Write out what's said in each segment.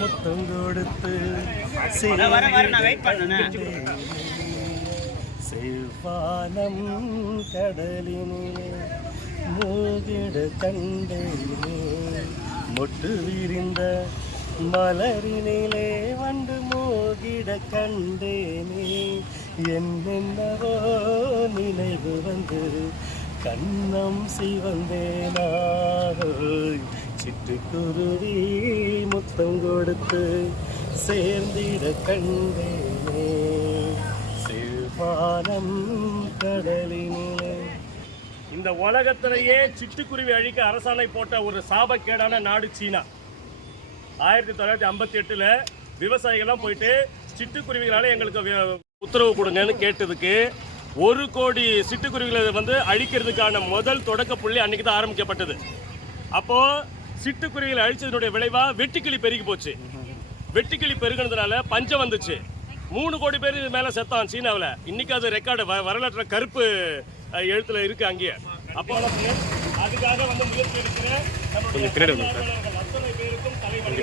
முத்தம் கொடுத்து செவ்வானம் கடலினிலே மூகிட கண்டே மொட்டு விரிந்த மலரினிலே வந்து மோகிட கண்டேனே. என்னென்னவோ நினைவு வந்து கண்ணம் சிவந்தேனாய் சிட்டுக்குருவி முத்தம் கொடுத்து சேர்ந்திட கண்டேனே. சிவானம் கடலினிலே இந்த உலகத்திலேயே சிட்டுக்குருவி அழிக்க அரசாணை போட்ட ஒரு சாபக்கேடான நாடு சீனா. ஆயிரத்தி தொள்ளாயிரத்தி ஐம்பத்தி எட்டில் விவசாயிகள்லாம் போயிட்டு சிட்டுக்குருவிகளால் எங்களுக்கு உத்தரவு கொடுங்கன்னு கேட்டதுக்கு ஒரு கோடி சிட்டுக்குருவிகளை வந்து அழிக்கிறதுக்கான முதல் தொடக்க புள்ளி அன்றைக்கி தான் ஆரம்பிக்கப்பட்டது. அப்போது சிட்டுக்குருவிகளை அழிச்சதனுடைய விளைவாக வெட்டுக்கிளி பெருகி போச்சு. வெட்டுக்கிளி பெருகினதுனால பஞ்சம் வந்துச்சு. மூணு கோடி பேர் இது மேலே செத்தான் சீனாவில். இன்றைக்கி அது ரெக்கார்டு வரலாற்று கருப்பு எழுத்துல இருக்கு அங்கேயே. அப்போ அதுக்காக வந்து முயற்சி எடுக்கிற நம்மளுடைய பணியாளர்கள் அத்தனை பேருக்கும் தலைவணி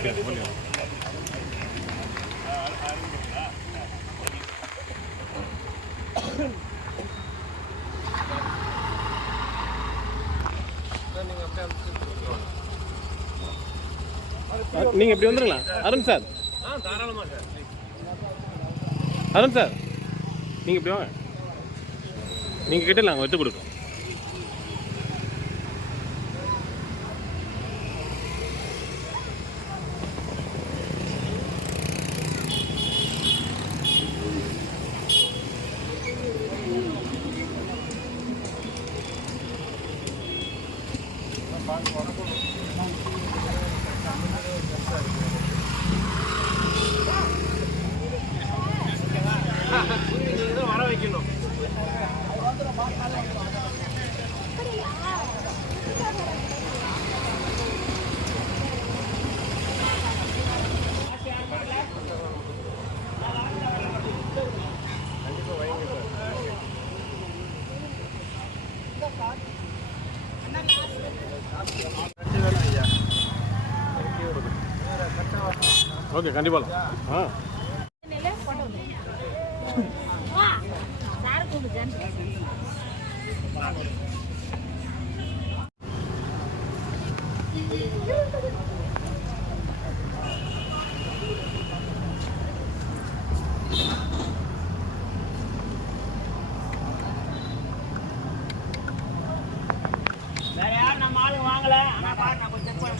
நீங்க இப்படி வந்துருங்களா? அருண் சார். அருண் சார். நீங்க இப்படி வாங்க. நீங்க கிட்ட நாங்கள் விட்டு கொடுக்கோம் வர ஓகே கண்டிப்பாக ஆ. வேற யாரும் நம்ம ஆளு வாங்கல. ஆனா பாரு நான் கொஞ்சம் செக் பண்ண